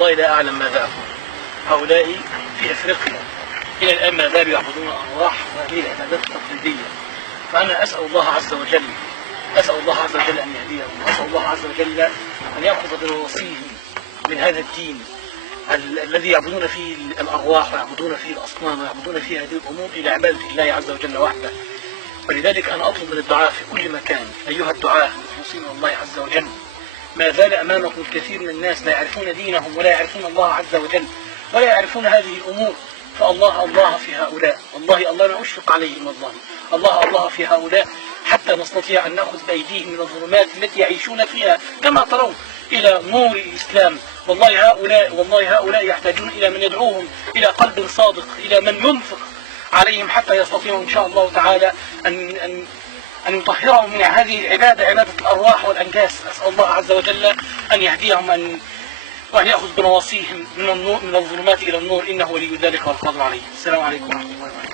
والله لا أعلم ماذا أقول. هؤلاء في أفريقيا إلى الآن ما زالوا يعبدون الأرواح وهذه العبادات التقليدية. فأنا أسأل الله عز وجل أن يهديهم، وأسأل الله عز وجل أن يأخذ بنواصيهم من هذا الدين الذي يعبدون فيه الأرواح ويعبدون فيه الأصنام ويعبدون فيه هذه الأمور إلى عبادة الله عز وجل وحده. ولذلك أنا أطلب من الدعاء في كل مكان، أيها الدعاة المخلصين الله عز وجل، ما زال أمامكم الكثير من الناس لا يعرفون دينهم ولا يعرفون الله عز وجل ولا يعرفون هذه الأمور. فالله الله في هؤلاء، والله الله أنا أشفق عليهم، والله الله في هؤلاء، حتى نستطيع أن نأخذ بأيديهم من الظلمات التي يعيشون فيها كما ترون إلى نور الإسلام. والله هؤلاء يحتاجون إلى من يدعوهم إلى قلب صادق، إلى من ينفق عليهم حتى يستطيعوا إن شاء الله تعالى أن يطهرهم من هذه العبادة، عبادة الأرواح والأنجاس. أسأل الله عز وجل أن يهديهم وأن يأخذ بنواصيهم من الظلمات إلى النور، إنه ولي ذلك والقادر عليه. السلام عليكم ورحمة الله وبركاته.